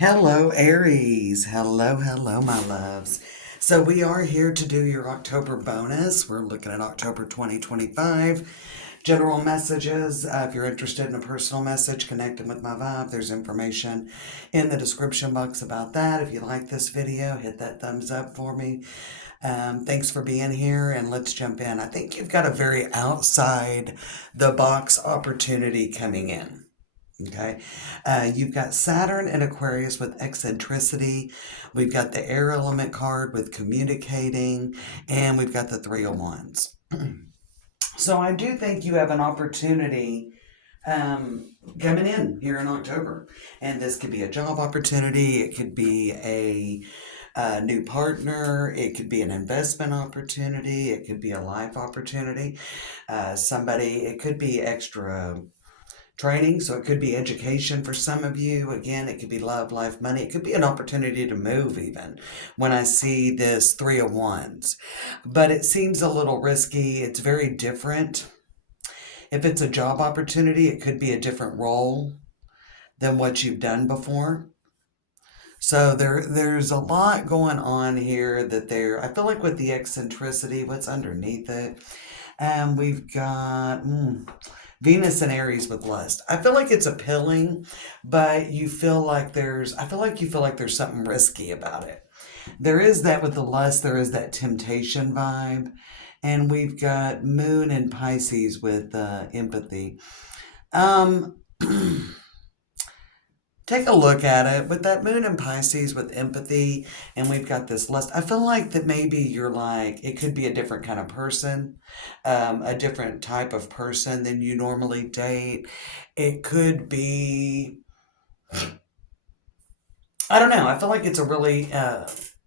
Hello, Aries. Hello, my loves. So, we are here to do your October bonus. We're looking at October 2025. General messages. If you're interested in a personal message connecting with my vibe, there's information in the description box about that. If you like this video, hit that thumbs up for me. Thanks for being here, and let's jump in. I think you've got a very outside the box opportunity coming in. Okay. You've got Saturn and Aquarius with eccentricity. We've got the air element card with communicating, and we've got the Three of Wands. So I do think you have an opportunity coming in here in October. And this could be a job opportunity. It could be a new partner. It could be an investment opportunity. It could be a life opportunity. It could be extra training, so it could be education for some of you. Again, it could be love, life, money. It could be an opportunity to move even when I see this Three of Wands. But it seems a little risky. It's very different. If it's a job opportunity, it could be a different role than what you've done before. So there's a lot going on here I feel like with the eccentricity, what's underneath it? We've got Venus and Aries with lust. I feel like it's appealing, but I feel like you feel like there's something risky about it. There is that with the lust, there is that temptation vibe. And we've got Moon and Pisces with empathy. Um, Take a look at it with that Moon and Pisces with empathy, and we've got this lust. I feel like that maybe you're like, it could be a different kind of person, a different type of person than you normally date. It could be, I don't know. I feel like it's a really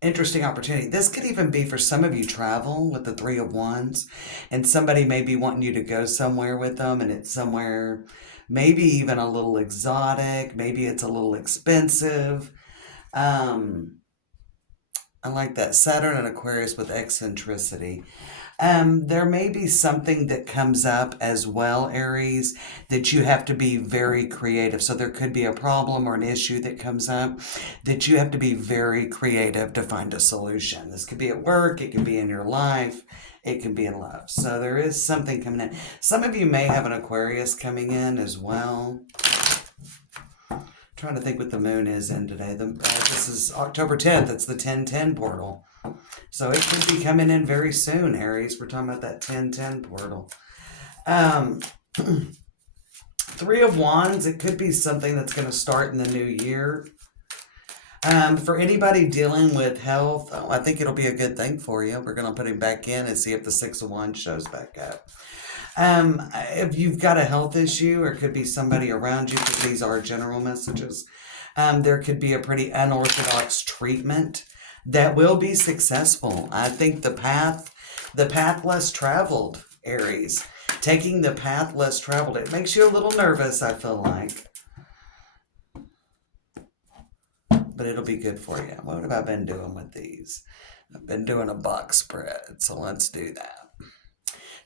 interesting opportunity. This could even be for some of you travel with the Three of Wands, and somebody may be wanting you to go somewhere with them, and it's somewhere maybe even a little exotic. Maybe it's a little expensive. Um, I like that Saturn and Aquarius with eccentricity. There may be something that comes up as well, Aries, that you have to be very creative. So there could be a problem or an issue that comes up that you have to be very creative to find a solution. This could be at work, it could be in your life, it can be in love. So there is something coming in. Some of you may have an Aquarius coming in as well. Trying to think what the moon is in today. This is October 10th. It's the 1010 portal. So it could be coming in very soon, Aries. We're talking about that 1010 portal. Um, Three of Wands, it could be something that's going to start in the new year. For anybody dealing with health, I think it'll be a good thing for you. We're going to put him back in and see if the Six of Wands shows back up. If you've got a health issue, or it could be somebody around you, because these are general messages, there could be a pretty unorthodox treatment that will be successful. I think the path less traveled, Aries, taking the path less traveled, it makes you a little nervous, I feel like, but it'll be good for you. What have I been doing with these? I've been doing a box spread, so let's do that.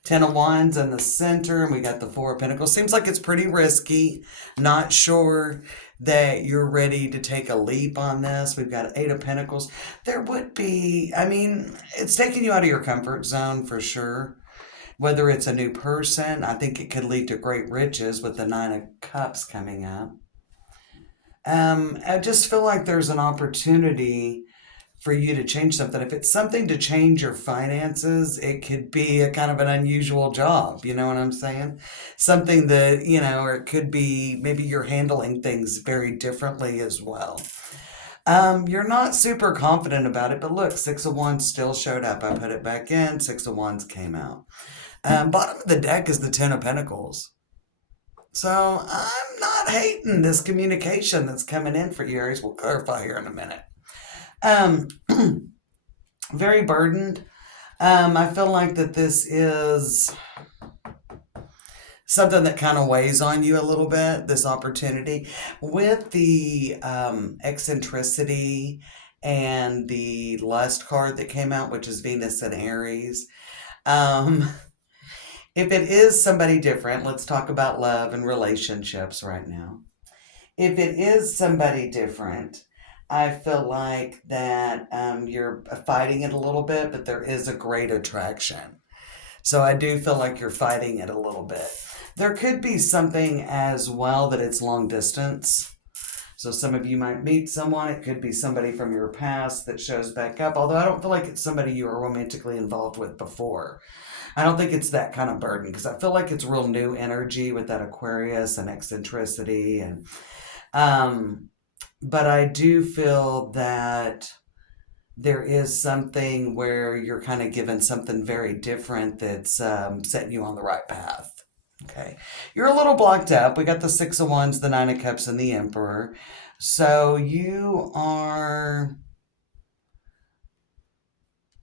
Ten of Wands in the center, and we got the Four of Pentacles. Seems like it's pretty risky. Not sure that you're ready to take a leap on this. We've got Eight of Pentacles. There would be, it's taking you out of your comfort zone for sure. Whether it's a new person, I think it could lead to great riches with the Nine of Cups coming up. I just feel like there's an opportunity for you to change something. If it's something to change your finances, it could be a kind of an unusual job. You know what I'm saying? Something that, or it could be maybe you're handling things very differently as well. You're not super confident about it, but look, Six of Wands still showed up. I put it back in, Six of Wands came out. Bottom of the deck is the Ten of Pentacles. So I'm not hating this communication that's coming in for you, Aries. We'll clarify here in a minute. Very burdened. I feel like that this is something that kind of weighs on you a little bit, this opportunity. With the eccentricity and the lust card that came out, which is Venus and Aries. If it is somebody different, let's talk about love and relationships right now. If it is somebody different, I feel like that you're fighting it a little bit, but there is a great attraction. So I do feel like you're fighting it a little bit. There could be something as well that it's long distance. So some of you might meet someone. It could be somebody from your past that shows back up. Although I don't feel like it's somebody you were romantically involved with before. I don't think it's that kind of burden because I feel like it's real new energy with that Aquarius and eccentricity and um but I do feel that there is something where you're kind of given something very different that's setting you on the right path. Okay. You're a little blocked up. We got the Six of Wands, the Nine of Cups, and the Emperor. So you are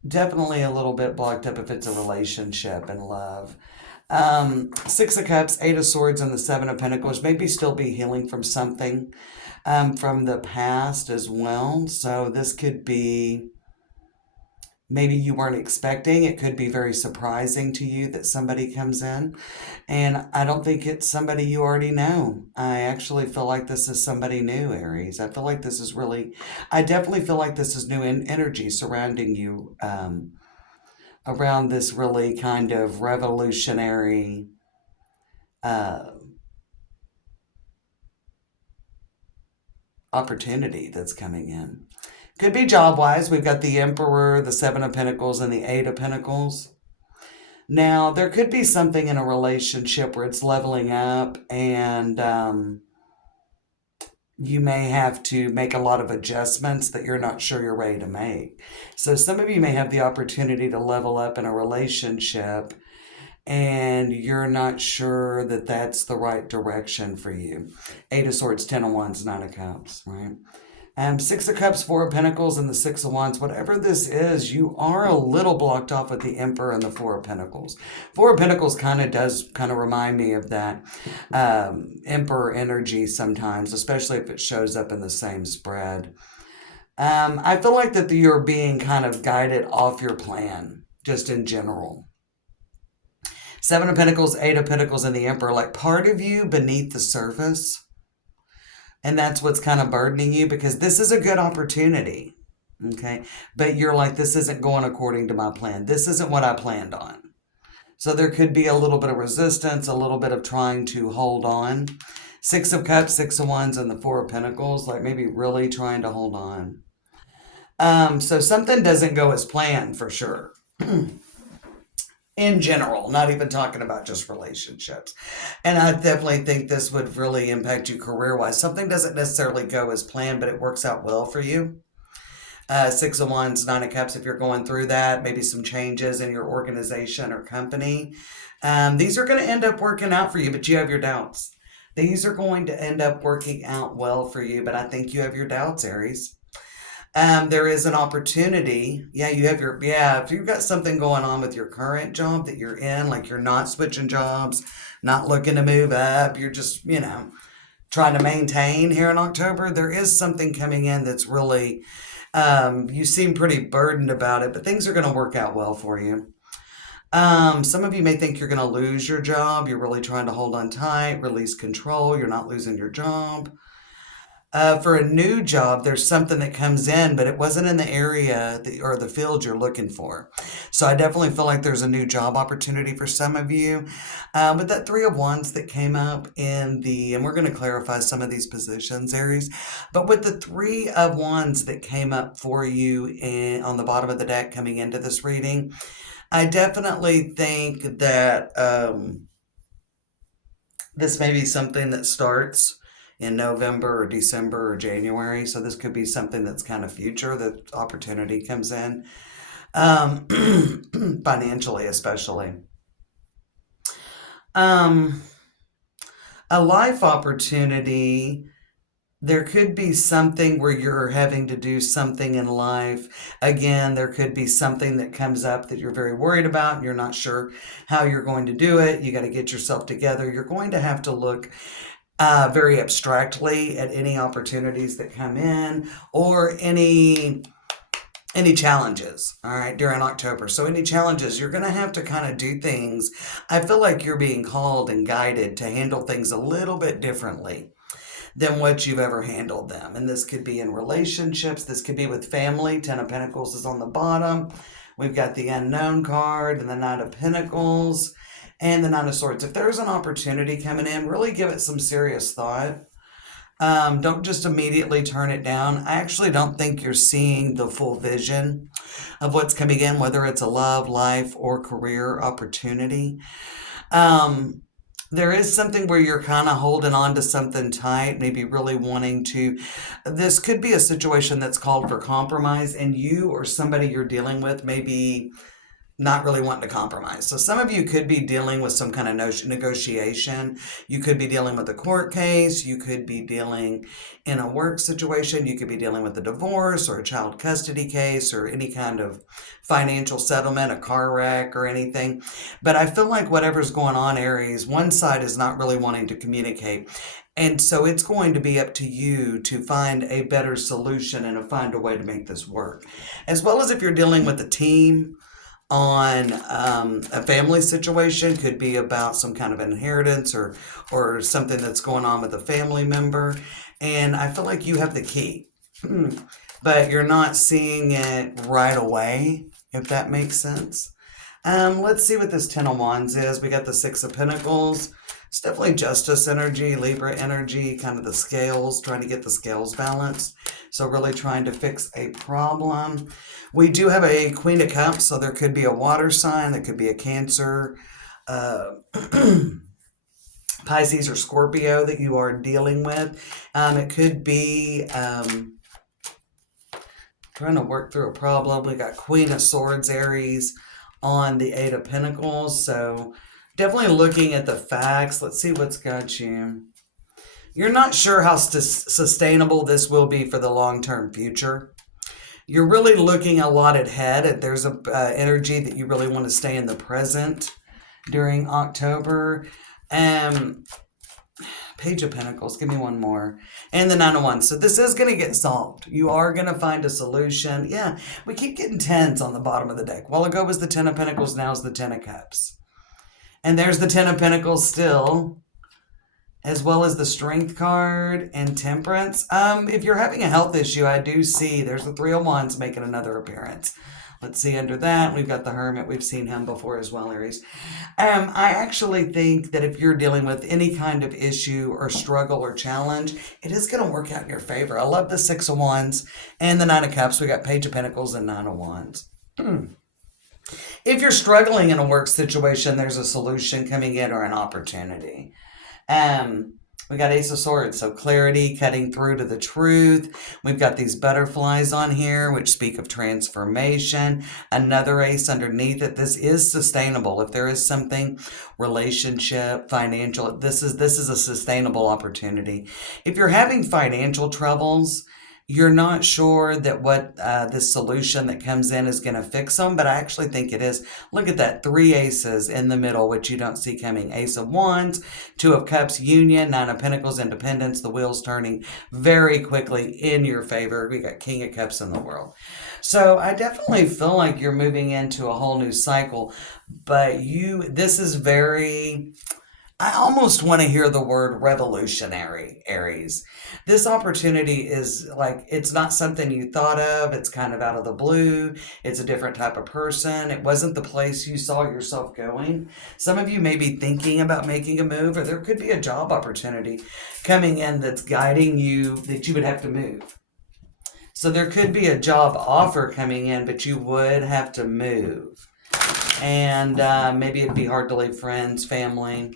definitely a little bit blocked up if it's a relationship and love. Six of Cups, Eight of Swords, and the Seven of Pentacles. Maybe still be healing from something from the past as well. So this could be maybe you weren't expecting. It could be very surprising to you that somebody comes in. And I don't think it's somebody you already know. I actually feel like this is somebody new, Aries. I feel like this is really, I definitely feel like this is new energy surrounding you around this really kind of revolutionary uh, opportunity that's coming in. Could be job wise. We've got the Emperor, the Seven of Pentacles, and the Eight of Pentacles. Now, there could be something in a relationship where it's leveling up and you may have to make a lot of adjustments that you're not sure you're ready to make. So, some of you may have the opportunity to level up in a relationship and you're not sure that that's the right direction for you. Eight of Swords, Ten of Wands, Nine of Cups, right? Six of Cups, Four of Pentacles, and the Six of Wands. Whatever this is, you are a little blocked off with the Emperor and the Four of Pentacles. Four of Pentacles does remind me of that Emperor energy sometimes, especially if it shows up in the same spread. I feel like that you're being kind of guided off your plan, just in general. Seven of Pentacles, Eight of Pentacles, and the Emperor. Like part of you beneath the surface, and that's what's kind of burdening you because this is a good opportunity. Okay. But you're like, this isn't going according to my plan. This isn't what I planned on. So there could be a little bit of resistance, a little bit of trying to hold on. Six of Cups, Six of Wands, and the Four of Pentacles, like maybe really trying to hold on. So something doesn't go as planned for sure. In general, not even talking about just relationships. And I definitely think this would really impact you career wise. Something doesn't necessarily go as planned, but it works out well for you. Six of Wands, Nine of Cups, if you're going through that, maybe some changes in your organization or company. These are going to end up working out for you, but you have your doubts. These are going to end up working out well for you, but I think you have your doubts, Aries. There is an opportunity. Yeah, if you've got something going on with your current job that you're in, like you're not switching jobs, not looking to move up, you're just, trying to maintain here in October, there is something coming in that's really, you seem pretty burdened about it, but things are going to work out well for you. Some of you may think you're going to lose your job. You're really trying to hold on tight, release control. You're not losing your job. For a new job, there's something that comes in, but it wasn't in the area or the field you're looking for. So I definitely feel like there's a new job opportunity for some of you. With that Three of Wands that came up and we're going to clarify some of these positions, Aries, but with the Three of Wands that came up for you on the bottom of the deck coming into this reading, I definitely think that this may be something that starts in November or December or January. So this could be something that's kind of future, that opportunity comes in, financially especially. A life opportunity. There could be something where you're having to do something in life. Again, there could be something that comes up that you're very worried about. And you're not sure how you're going to do it. You got to get yourself together. You're going to have to look very abstractly at any opportunities that come in or any challenges, all right, during October. So any challenges, you're going to have to kind of do things. I feel like you're being called and guided to handle things a little bit differently. than what you've ever handled them. And this could be in relationships, this could be with family. Ten of Pentacles is on the bottom. We've got the Unknown card and the Knight of Pentacles and the Nine of Swords. If there's an opportunity coming in, really give it some serious thought. Don't just immediately turn it down. I actually don't think you're seeing the full vision of what's coming in, whether it's a love, life, or career opportunity. There is something where you're kind of holding on to something tight, maybe really wanting to. This could be a situation that's called for compromise, and you or somebody you're dealing with maybe not really wanting to compromise. So some of you could be dealing with some kind of negotiation. You could be dealing with a court case. You could be dealing in a work situation. You could be dealing with a divorce or a child custody case or any kind of financial settlement, a car wreck or anything. But I feel like whatever's going on, Aries, one side is not really wanting to communicate. And so it's going to be up to you to find a better solution and to find a way to make this work. As well as if you're dealing with a team on a family situation, could be about some kind of inheritance or something that's going on with a family member. And I feel like you have the key, but you're not seeing it right away, if that makes sense. Let's see what this Ten of Wands is. We got the Six of Pentacles. It's definitely justice energy, Libra energy, kind of the scales, trying to get the scales balanced. So really trying to fix a problem. We do have a Queen of Cups, so there could be a water sign, there could be a Cancer, Pisces or Scorpio that you are dealing with. It could be trying to work through a problem. We got Queen of Swords, Aries, on the Eight of Pentacles. So definitely looking at the facts. Let's see what's got you. You're not sure how sustainable this will be for the long-term future. You're really looking a lot ahead. There's a energy that you really want to stay in the present during October. Page of Pentacles. Give me one more. And the Nine of Wands. So this is going to get solved. You are going to find a solution. Yeah, we keep getting tens on the bottom of the deck. While ago was the Ten of Pentacles. Now is the Ten of Cups. And there's the Ten of Pentacles still, as well as the Strength card and Temperance. If you're having a health issue, I do see there's the Three of Wands making another appearance. Let's see under that. We've got the Hermit. We've seen him before as well, Aries. I actually think that if you're dealing with any kind of issue or struggle or challenge, it is going to work out in your favor. I love the Six of Wands and the Nine of Cups. We got Page of Pentacles and Nine of Wands. If you're struggling in a work situation, there's a solution coming in or an opportunity. We got Ace of Swords, so clarity, cutting through to the truth. We've got these butterflies on here, which speak of transformation. Another ace underneath it. This is sustainable. If there is something, relationship, financial, this is a sustainable opportunity. If you're having financial troubles, you're not sure that what this solution that comes in is going to fix them, but I actually think it is. Look at that, three aces in the middle, which you don't see coming. Ace of Wands, Two of Cups, Union, Nine of Pentacles, Independence, the wheels turning very quickly in your favor. We got King of Cups in the world. So I definitely feel like you're moving into a whole new cycle, but this is very... I almost want to hear the word revolutionary, Aries. This opportunity is like, it's not something you thought of. It's kind of out of the blue. It's a different type of person. It wasn't the place you saw yourself going. Some of you may be thinking about making a move, or there could be a job opportunity coming in that's guiding you that you would have to move. So there could be a job offer coming in, but you would have to move. And maybe it'd be hard to leave friends, family.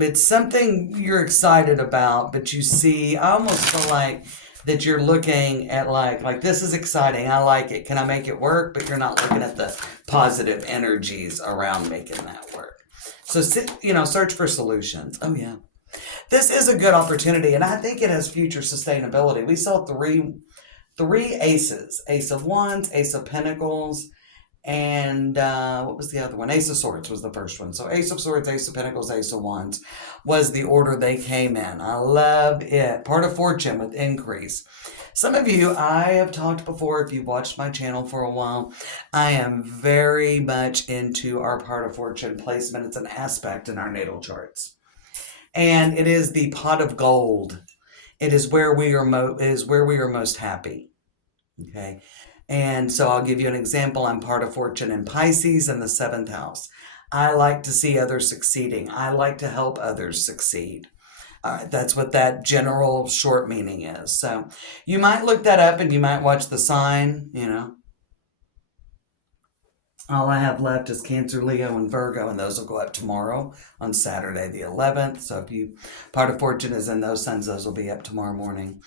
It's something you're excited about, but you see, I almost feel like that you're looking at like this is exciting. I like it. Can I make it work? But you're not looking at the positive energies around making that work. So search for solutions. Oh yeah. This is a good opportunity, and I think it has future sustainability. We saw three aces. Ace of Wands, Ace of Pentacles, and what was the other one? Ace of Swords was the first one. So Ace of Swords, Ace of Pentacles, Ace of Wands was the order they came in. I love it. Part of fortune with increase. Some of you, I have talked before, if you've watched my channel for a while, I am very much into our part of fortune placement. It's an aspect in our natal charts. And it is the pot of gold. It is where we are most happy. Okay. And so I'll give you an example. I'm part of Fortune in Pisces in the seventh house. I like to see others succeeding. I like to help others succeed. All right, that's what that general short meaning is. So you might look that up and you might watch the sign. All I have left is Cancer, Leo, and Virgo, and those will go up tomorrow on Saturday the 11th. So if you part of fortune is in those signs, those will be up tomorrow morning.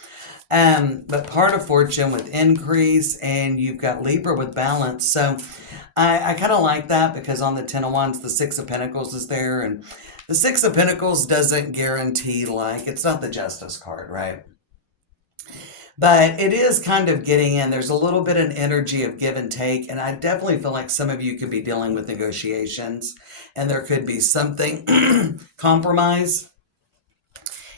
But part of fortune with increase, and you've got Libra with balance. So I kind of like that because on the Ten of Wands, the Six of Pentacles is there, and the Six of Pentacles doesn't guarantee, like, it's not the Justice card, right? But it is kind of getting in. There's a little bit of energy of give and take. And I definitely feel like some of you could be dealing with negotiations and there could be something. Compromise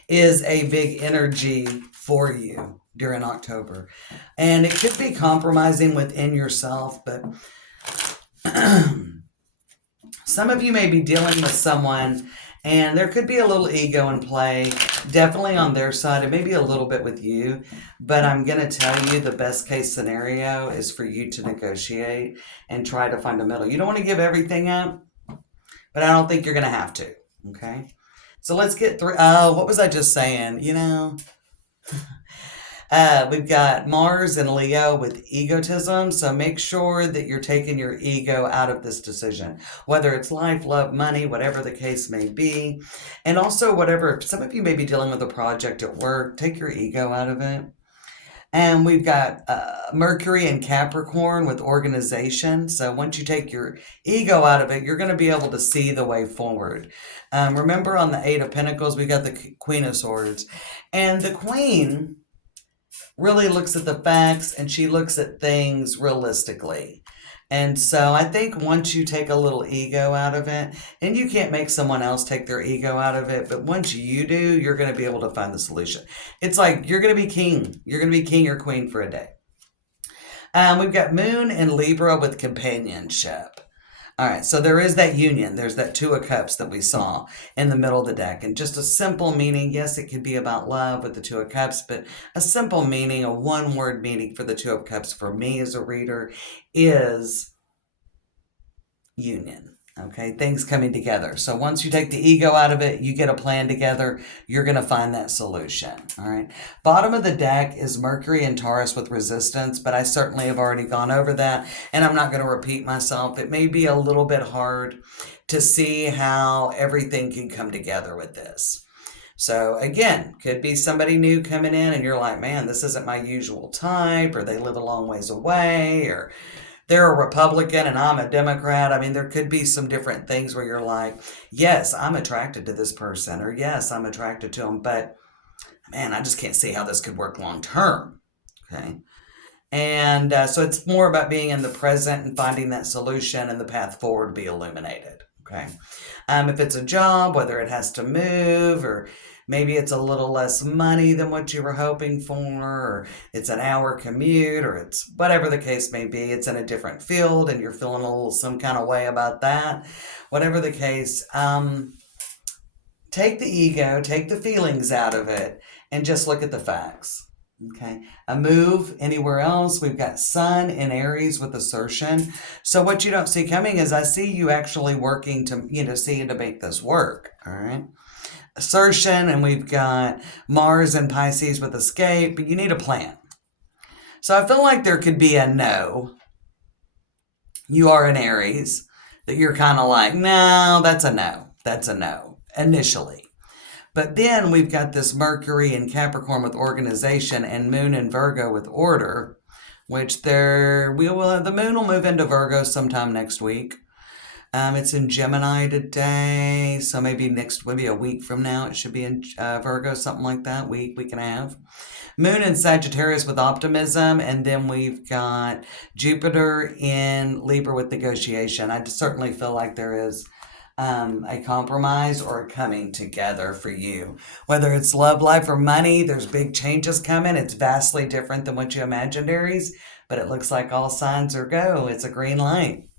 is a big energy for you during October. And it could be compromising within yourself, but some of you may be dealing with someone and there could be a little ego in play, definitely on their side, and maybe a little bit with you. But I'm going to tell you the best case scenario is for you to negotiate and try to find a middle. You don't want to give everything up, but I don't think you're going to have to. Okay. So let's get through. Oh, what was I just saying? We've got Mars and Leo with egotism, so make sure that you're taking your ego out of this decision, whether it's life, love, money, whatever the case may be. And also, whatever, some of you may be dealing with a project at work, take your ego out of it. And we've got Mercury and Capricorn with organization. So once you take your ego out of it, you're going to be able to see the way forward. Remember on the Eight of Pentacles, we got the Queen of Swords. And the Queen really looks at the facts and she looks at things realistically. And so I think once you take a little ego out of it, and you can't make someone else take their ego out of it, but once you do, you're going to be able to find the solution. It's like you're going to be king. You're going to be king or queen for a day. We've got Moon and Libra with companionship. All right, so there is that union. There's that Two of Cups that we saw in the middle of the deck. And just a simple meaning, yes, it could be about love with the Two of Cups, but a simple meaning, a one-word meaning for the Two of Cups for me as a reader is union. Okay, things coming together. So once you take the ego out of it, you get a plan together, you're going to find that solution. All right. Bottom of the deck is Mercury and Taurus with resistance, but I certainly have already gone over that and I'm not going to repeat myself. It may be a little bit hard to see how everything can come together with this. So again, could be somebody new coming in and you're like, man, this isn't my usual type, or they live a long ways away, or they're a Republican and I'm a Democrat. I mean, there could be some different things where you're like, yes, I'm attracted to this person, or yes, I'm attracted to them, but man, I just can't see how this could work long term. Okay. And so it's more about being in the present and finding that solution and the path forward to be illuminated. Okay. If it's a job, whether it has to move, or maybe it's a little less money than what you were hoping for, or it's an hour commute, or it's whatever the case may be, it's in a different field and you're feeling a little some kind of way about that. Whatever the case, take the ego, take the feelings out of it, and just look at the facts. Okay, a move anywhere else. We've got Sun in Aries with assertion. So what you don't see coming is I see you actually working to, see to make this work. All right. Assertion, and we've got Mars and Pisces with escape, but you need a plan. So I feel like there could be a no. You are an Aries that you're kind of like, no, that's a no. That's a no initially. But then we've got this Mercury in Capricorn with organization and Moon in Virgo with order, which the moon will move into Virgo sometime next week. It's in Gemini today, so maybe a week from now, it should be in Virgo, something like that, week and a half. Moon in Sagittarius with optimism, and then we've got Jupiter in Libra with negotiation. I certainly feel like there is a compromise or a coming together for you. Whether it's love, life, or money, there's big changes coming. It's vastly different than what you imagined, Aries, but it looks like all signs are go. It's a green light.